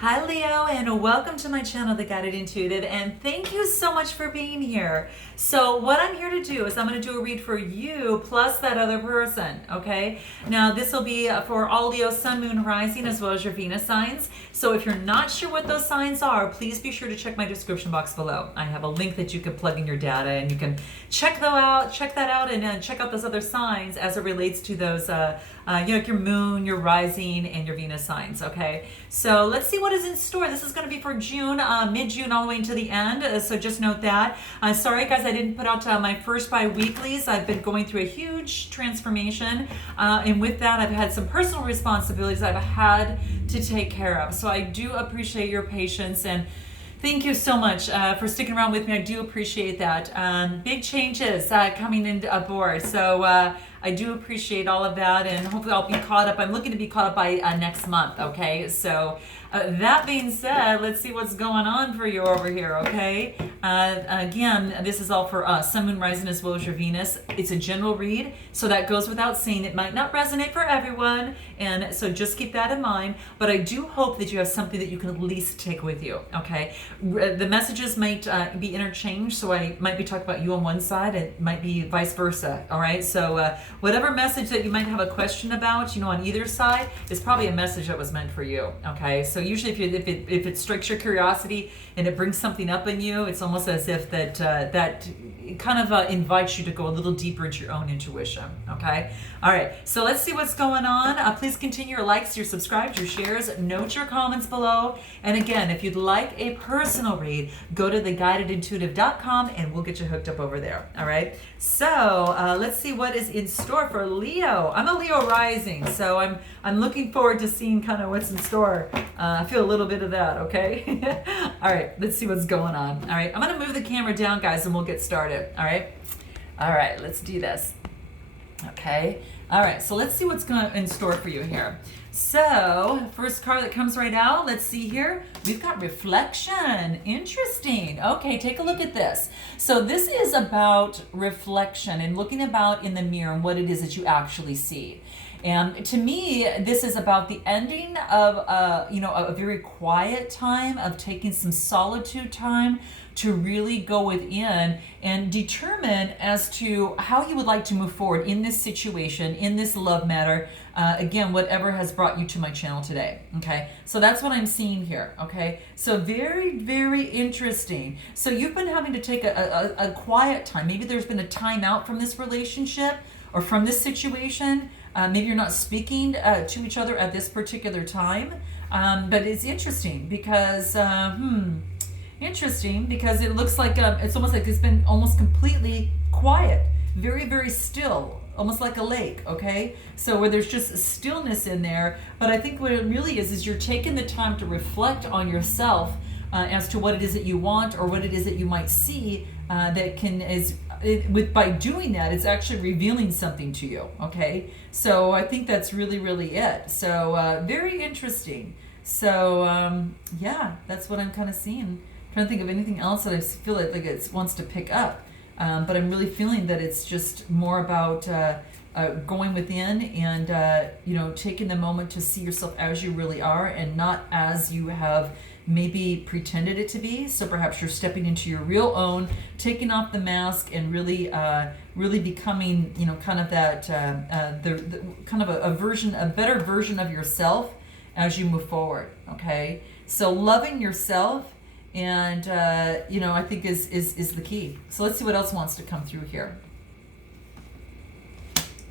Hi Leo, and welcome to my channel, The Guided Intuitive, and thank you so much for being here. So what I'm here to do is I'm going to do a read for you plus that other person, okay? Now this will be for all Leo, Sun, Moon, Rising, as well as your Venus signs. So if you're not sure what those signs are, please be sure to check my description box below. I have a link that you can plug in your data and you can check that out and check out those other signs as it relates to those like your moon, your rising, and your Venus signs, okay? So let's see what is in store. This is going to be for June, mid-June all the way into the end, so just note that. Sorry guys, I didn't put out my first bi-weeklies. I've been going through a huge transformation, and with that I've had some personal responsibilities I've had to take care of. So I do appreciate your patience, and thank you so much for sticking around with me. I do appreciate that. Big changes coming into aboard, so I do appreciate all of that, and hopefully I'll be caught up. I'm looking to be caught up by next month, okay? So that being said, let's see what's going on for you over here, okay? Again, this is all for Sun, Moon, Rising, as well as your Venus. It's a general read, so that goes without saying. It might not resonate for everyone, and so just keep that in mind. But I do hope that you have something that you can at least take with you, okay? The messages might be interchanged, so I might be talking about you on one side, it might be vice versa, all right? So whatever message that you might have a question about, on either side, is probably a message that was meant for you, okay? So usually if it strikes your curiosity and it brings something up in you, it's almost as if that kind of invites you to go a little deeper into your own intuition, okay? All right, so let's see what's going on. Please continue your likes, your subscribes, your shares, note your comments below. And again, if you'd like a personal read, go to theguidedintuitive.com and we'll get you hooked up over there, all right? So let's see what is in store for Leo. I'm a Leo rising, so I'm looking forward to seeing kind of what's in store. I feel a little bit of that, okay? All right, let's see what's going on. All right, I'm gonna move the camera down, guys, and we'll get started, all right? All right, let's do this. Okay, all right, so let's see what's in store for you here. So, first card that comes right out, let's see here. We've got reflection. Interesting. Okay, take a look at this. So this is about reflection and looking about in the mirror and what it is that you actually see. And to me, this is about the ending of a very quiet time, of taking some solitude time to really go within and determine as to how you would like to move forward in this situation, in this love matter, again, whatever has brought you to my channel today, okay? So that's what I'm seeing here, okay? So very, very interesting. So you've been having to take a quiet time. Maybe there's been a time out from this relationship or from this situation. Maybe you're not speaking to each other at this particular time, but it's interesting because it looks like it's almost like it's been almost completely quiet, very, very still, almost like a lake, okay? So where there's just stillness in there, but I think what it really is you're taking the time to reflect on yourself as to what it is that you want or what it is that you might see by doing that, it's actually revealing something to you, okay? So I think that's really, really it. So very interesting. So yeah, that's what I'm kind of seeing. I'm trying to think of anything else that I feel like it wants to pick up. But I'm really feeling that it's just more about going within and taking the moment to see yourself as you really are and not as you have maybe pretended it to be. So perhaps you're stepping into your real own, taking off the mask, and really becoming, kind of that the kind of a better version of yourself as you move forward. Okay, so loving yourself, and I think is the key. So let's see what else wants to come through here.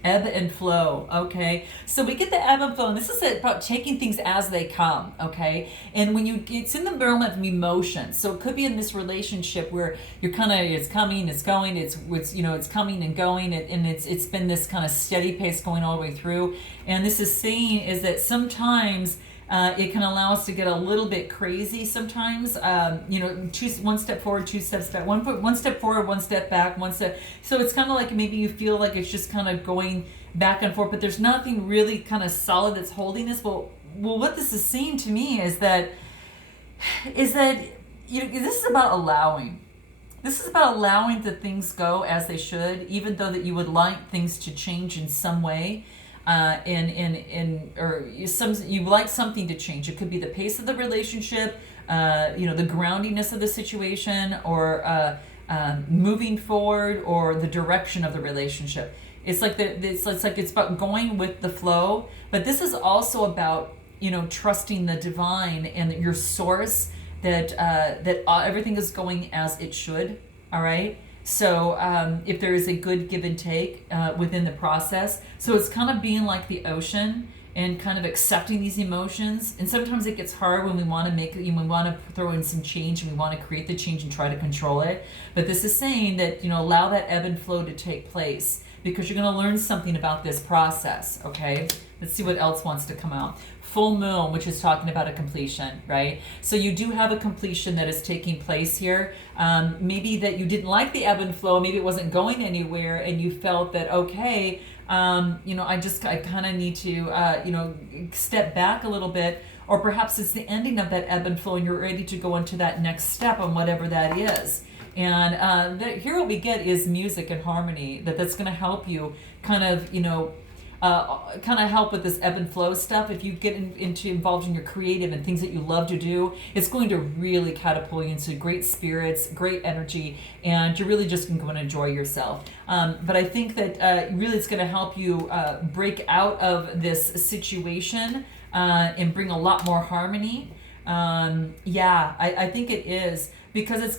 Ebb and flow, okay? So we get the ebb and flow, and this is about taking things as they come, okay? And it's in the realm of emotion. So it could be in this relationship where you're kind of, it's coming, it's going, it's coming and going, and it's been this kind of steady pace going all the way through. And this is saying is that sometimes it can allow us to get a little bit crazy sometimes. One step forward, two steps back. One step forward, one step back, one step. So it's kind of like maybe you feel like it's just kind of going back and forth, but there's nothing really kind of solid that's holding this. Well, what this is saying to me is that this is about allowing. This is about allowing the things go as they should, even though that you would like things to change in some way. or you like something to change. It could be the pace of the relationship, the groundiness of the situation, or moving forward, or the direction of the relationship. It's like it's about going with the flow, but this is also about trusting the divine and your source, that everything is going as it should. All right. So if there is a good give and take within the process, so it's kind of being like the ocean and kind of accepting these emotions. And sometimes it gets hard when we want to throw in some change, and we want to create the change and try to control it. But this is saying that allow that ebb and flow to take place, because you're going to learn something about this process. Okay, let's see what else wants to come out. Full moon, which is talking about a completion, right? So you do have a completion that is taking place here. Maybe that you didn't like the ebb and flow, maybe it wasn't going anywhere, and you felt that, okay, I kind of need to, step back a little bit, or perhaps it's the ending of that ebb and flow, and you're ready to go into that next step on whatever that is. And here what we get is music and harmony, that's going to help you kind of, help with this ebb and flow stuff. If you get involved in your creative and things that you love to do, it's going to really catapult you into great spirits, great energy, and you're really just going to enjoy yourself. But I think that really it's going to help you break out of this situation and bring a lot more harmony. I think it is. Because it's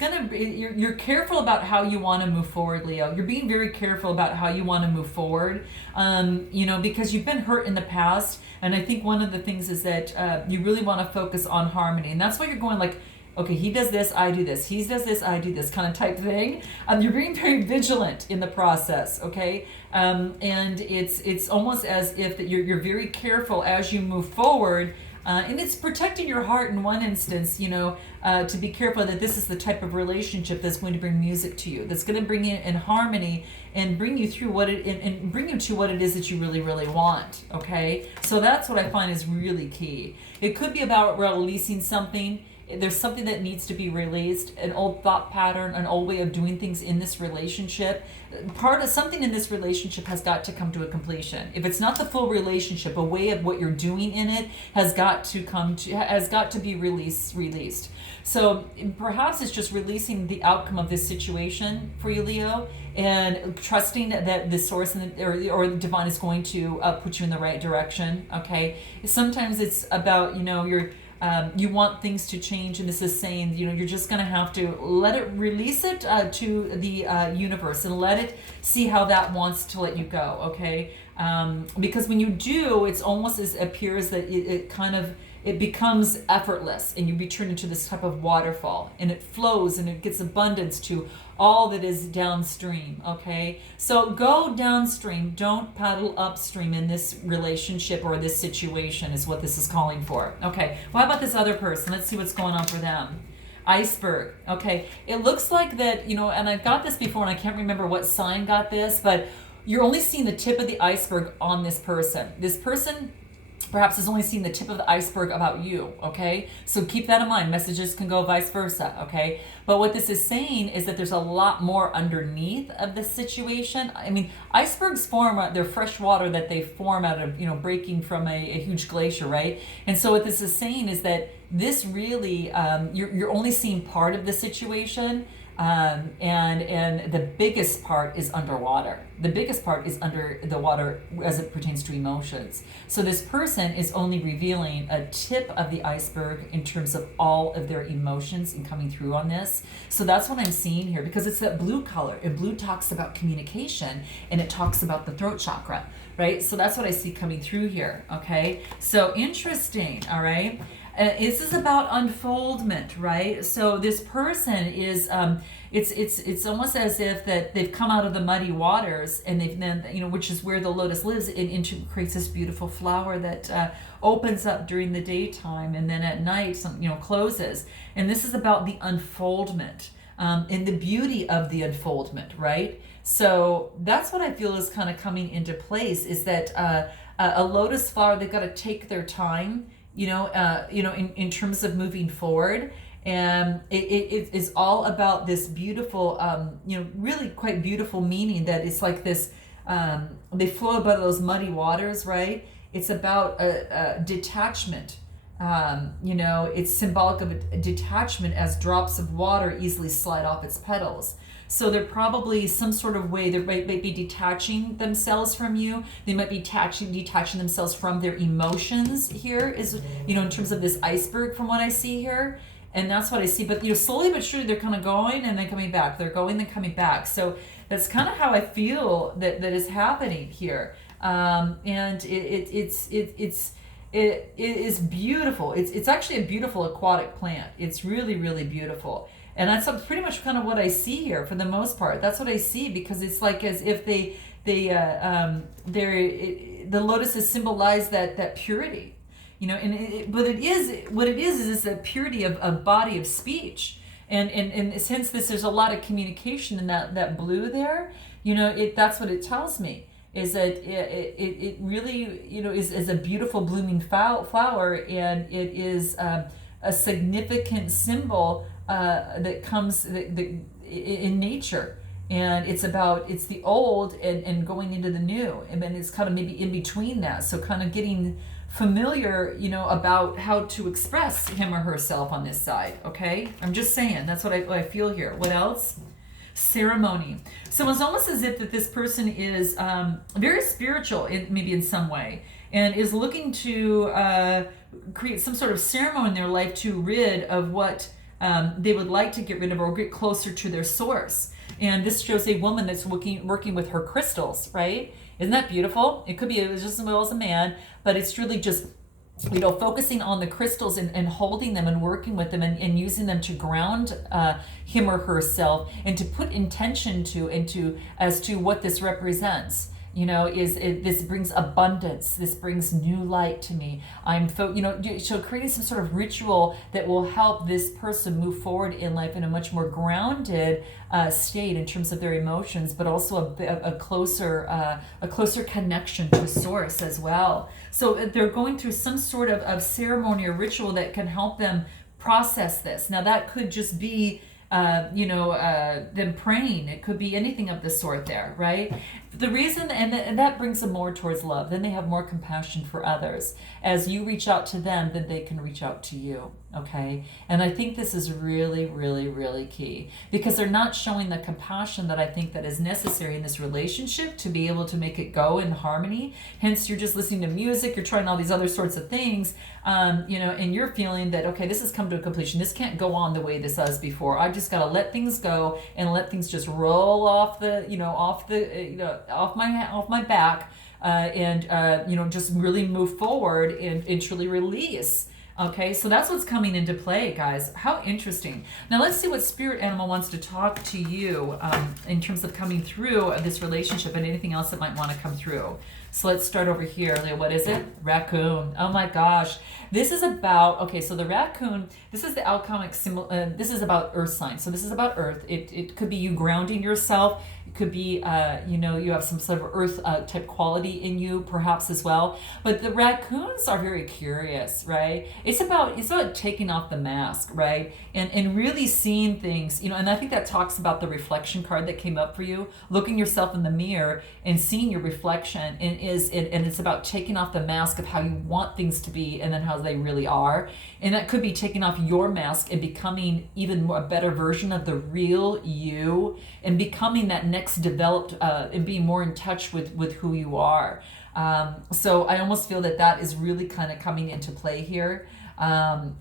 you're careful about how you want to move forward, Leo. You're being very careful about how you want to move forward, because you've been hurt in the past. And I think one of the things is that you really want to focus on harmony. And that's why you're going like, okay, he does this, I do this. He does this, I do this, kind of type thing. You're being very vigilant in the process, okay? And it's almost as if that you're very careful as you move forward. And it's protecting your heart in one instance, to be careful that this is the type of relationship that's going to bring music to you, that's going to bring in harmony and bring you through and bring you to what it is that you really, really want. Okay, so that's what I find is really key. It could be about releasing something. There's something that needs to be released, an old thought pattern, an old way of doing things in this relationship. Part of something in this relationship has got to come to a completion. If it's not the full relationship, a way of what you're doing in it has got to be released. So perhaps it's just releasing the outcome of this situation for you, Leo, and trusting that the source or the divine is going to put you in the right direction. Okay. Sometimes it's about you want things to change, and this is saying you're just going to have to let it release it to the universe and let it see how that wants to let you go. Okay, because when you do, it's almost as it appears that it becomes effortless, and you be turned into this type of waterfall, and it flows and it gets abundance to all that is downstream. Okay, so go downstream, don't paddle upstream in this relationship or this situation is what this is calling for. Okay, well, how about this other person? Let's see what's going on for them. Iceberg. Okay, it looks like that, and I've got this before and I can't remember what sign got this, but you're only seeing the tip of the iceberg on this person. This person perhaps has only seen the tip of the iceberg about you, okay? So keep that in mind. Messages can go vice versa, okay? But what this is saying is that there's a lot more underneath of the situation. I mean, icebergs form, they're fresh water that they form out of, breaking from a huge glacier, right? And so what this is saying is that this really, you're only seeing part of the situation. And the biggest part is underwater. The biggest part is under the water as it pertains to emotions. So this person is only revealing a tip of the iceberg in terms of all of their emotions and coming through on this. So that's what I'm seeing here, because it's that blue color, and blue talks about communication, and it talks about the throat chakra, right? So that's what I see coming through here. Okay, so interesting. All right. This is about unfoldment, right? So this person is, it's almost as if that they've come out of the muddy waters, and they've then, which is where the lotus lives, and creates this beautiful flower that opens up during the daytime, and then at night, closes. And this is about the unfoldment, and the beauty of the unfoldment, right? So that's what I feel is kind of coming into place, is that a lotus flower, they've got to take their time, in terms of moving forward. And it is all about this beautiful, really quite beautiful meaning that it's like this, they flow above those muddy waters, right? It's about a detachment. It's symbolic of a detachment as drops of water easily slide off its petals. So they're probably some sort of way they might be detaching themselves from you. They might be detaching themselves from their emotions here, is, in terms of this iceberg from what I see here. And that's what I see. But, slowly but surely they're kind of going and then coming back. They're going and coming back. So that's kind of how I feel that is happening here. And it is beautiful. It's actually a beautiful aquatic plant. It's really, really beautiful. And that's pretty much kind of what I see here for the most part. That's what I see, because it's like as if the lotuses symbolize that purity, but what it is that purity of body, of speech. And since there's a lot of communication in that blue there, that's what it tells me, is that it really, is a beautiful blooming flower, and it is a significant symbol that comes in nature. And it's the old and going into the new, and then it's kind of maybe in between that. So kind of getting familiar, about how to express him or herself on this side. Okay, I'm just saying, that's what I feel here. What else? Ceremony. So it's almost as if that this person is very spiritual, maybe in some way, and is looking to create some sort of ceremony in their life to rid of what they would like to get rid of, or get closer to their source. And this shows a woman that's working with her crystals, right? Isn't that beautiful? It could be just as well as a man, but it's really just, focusing on the crystals and holding them and working with them and using them to ground him or herself, and to put intention as to what this represents. This brings abundance. This brings new light to me. So creating some sort of ritual that will help this person move forward in life in a much more grounded state in terms of their emotions, but also a closer connection to source as well. So they're going through some sort of ceremony or ritual that can help them process this. Now that could just be them praying. It could be anything of the sort there, right? The reason, and that brings them more towards love. Then they have more compassion for others. As you reach out to them, then they can reach out to you, okay? And I think this is really, really, really key, because they're not showing the compassion that I think that is necessary in this relationship to be able to make it go in harmony. Hence, you're just listening to music, you're trying all these other sorts of things, and you're feeling that, okay, this has come to a completion. This can't go on the way this was before. I just got to let things go and let things just roll off off my back, and just really move forward and truly release. Okay, so that's what's coming into play, guys. How interesting. Now let's see what spirit animal wants to talk to you in terms of coming through this relationship, and anything else that might want to come through. So let's start over here. What is it? Raccoon. Oh my gosh. This is about, okay, so the raccoon, this is the alchemic symbol. This is about earth signs. So this is about earth. It could be you grounding yourself. It could be, you have some sort of earth type quality in you, perhaps as well. But the raccoons are very curious, right? It's about taking off the mask, right? And really seeing things, and I think that talks about the reflection card that came up for you, looking yourself in the mirror and seeing your reflection, and it's about taking off the mask of how you want things to be and then how they really are. And that could be taking off your mask and becoming even more a better version of the real you, and becoming that next developed and being more in touch with who you are. So I almost feel that is really kind of coming into play here.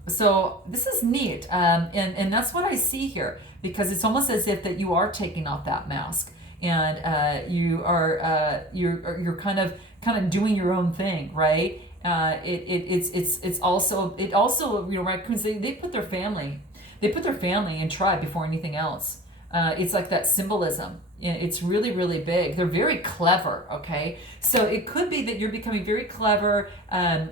So this is neat, and that's what I see here, because it's almost as if that you are taking off that mask, and you're kind of doing your own thing, right? It's also raccoons, they put their family and tribe before anything else. It's like that symbolism. It's really, really big. They're very clever, okay? So it could be that you're becoming very clever, and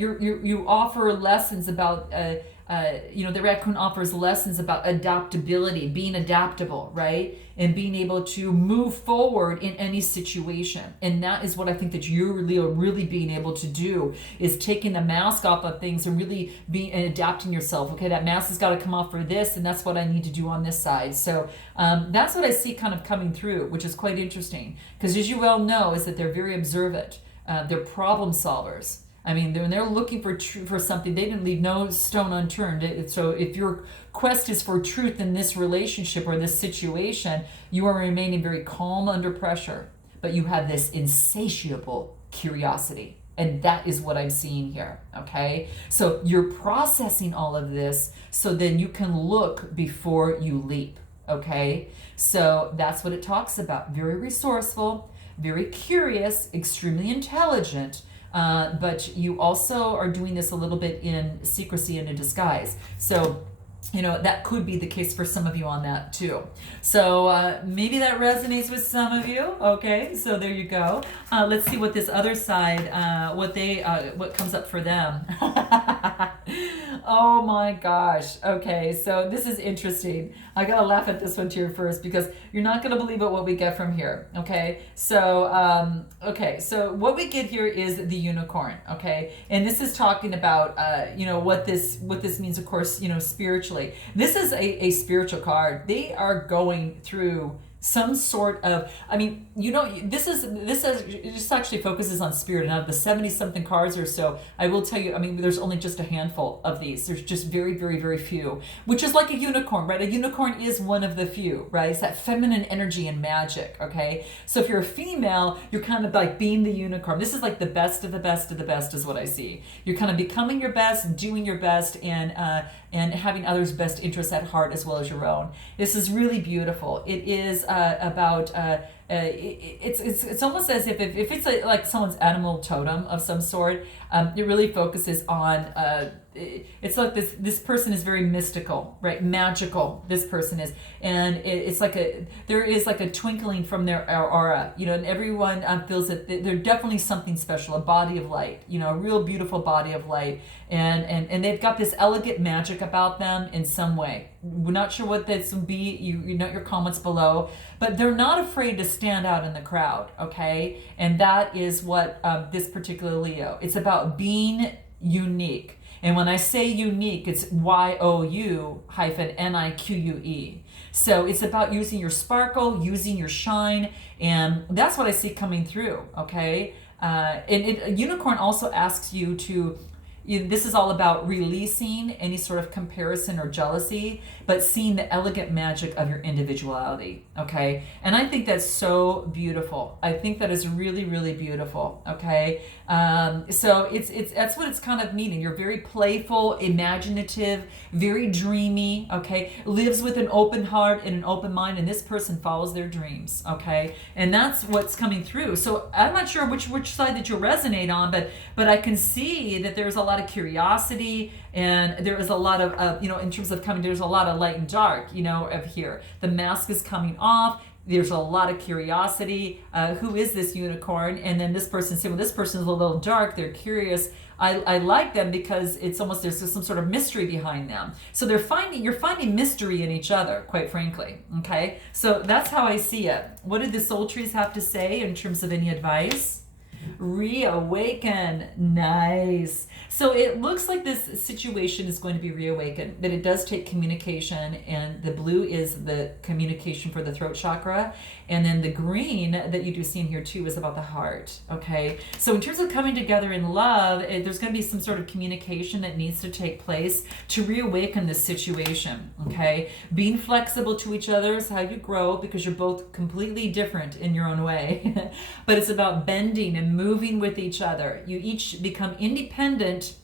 you offer lessons about, the raccoon offers lessons about adaptability, being adaptable, right? And being able to move forward in any situation. And that is what I think that you're really being able to do, is taking the mask off of things and really and adapting yourself. Okay, that mask has got to come off for this, and that's what I need to do on this side. So that's what I see kind of coming through, which is quite interesting. Because as you well know, is that they're very observant. They're problem solvers. I mean, when they're looking for something, they didn't leave no stone unturned. So if your quest is for truth in this relationship or this situation, you are remaining very calm under pressure, but you have this insatiable curiosity. And that is what I'm seeing here, okay? So you're processing all of this so then you can look before you leap, okay? So that's what it talks about. Very resourceful, very curious, extremely intelligent, but you also are doing this a little bit in secrecy and in disguise. So, you know, that could be the case for some of you on that too. So maybe that resonates with some of you. Okay, so there you go. Let's see what this other side, what comes up for them. Oh my gosh. Okay, so this is interesting. I gotta laugh at this one here first because you're not gonna believe what we get from here. Okay, so so what we get here is the unicorn. Okay, and this is talking about you know, what this means, of course, you know, spiritually. This is a spiritual card. They are going through some sort of, I mean, you know, this just actually focuses on spirit. And out of the 70 something cards or so, I will tell you, I mean, there's only just a handful of these. There's just very, very, very few, which is like a unicorn, right? A unicorn is one of the few, right? It's that feminine energy and magic, okay? So if you're a female, you're kind of like being the unicorn. This is like the best of the best of the best is what I see. You're kind of becoming your best, doing your best, and having others' best interests at heart as well as your own. This is really beautiful. It is about it's almost as if it's like someone's animal totem of some sort. It really focuses on it's like this person is very mystical, right? Magical. This person is, and it's like there is like a twinkling from their aura, you know, and everyone feels that they're definitely something special, a body of light, you know, a real beautiful body of light, and they've got this elegant magic about them in some way. We're not sure what this would be. You note your comments below, but they're not afraid to stand out in the crowd, okay? And that is what this particular Leo. It's about being unique. And when I say unique, it's YOU-NIQUE. So it's about using your sparkle, using your shine, and that's what I see coming through, okay? A unicorn also asks you to, this is all about releasing any sort of comparison or jealousy, but seeing the elegant magic of your individuality, okay? And I think that's so beautiful. I think that is really, really beautiful, okay? So that's what it's kind of meaning. You're very playful, imaginative, very dreamy, okay? Lives with an open heart and an open mind, and this person follows their dreams, okay? And that's what's coming through. So I'm not sure which side that you resonate on, but I can see that there's a lot of curiosity, and there is a lot of, you know, in terms of coming, there's a lot of light and dark, you know, of here. The mask is coming off. There's a lot of curiosity. Who is this unicorn? And then this person saying, well, this person is a little dark. They're curious. I like them because it's almost, there's some sort of mystery behind them. So you're finding mystery in each other, quite frankly. Okay. So that's how I see it. What did the soul trees have to say in terms of any advice? Reawaken. Nice. So it looks like this situation is going to be reawakened, that it does take communication, and the blue is the communication for the throat chakra, and then the green that you do see in here too is about the heart, okay? So in terms of coming together in love, there's going to be some sort of communication that needs to take place to reawaken this situation, okay? Being flexible to each other is how you grow, because you're both completely different in your own way. But it's about bending and moving with each other. You each become independent,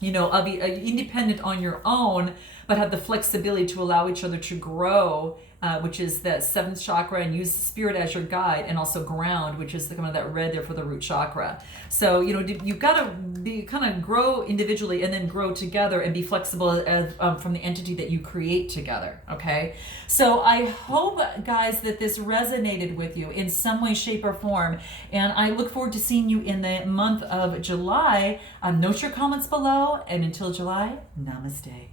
you know, independent on your own, but have the flexibility to allow each other to grow, which is that seventh chakra, and use spirit as your guide, and also ground, which is the kind of that red there for the root chakra. So, you know, you've got to be kind of grow individually and then grow together and be flexible as, from the entity that you create together. Okay. So I hope, guys, that this resonated with you in some way, shape, or form. And I look forward to seeing you in the month of July. Note your comments below. And until July, namaste.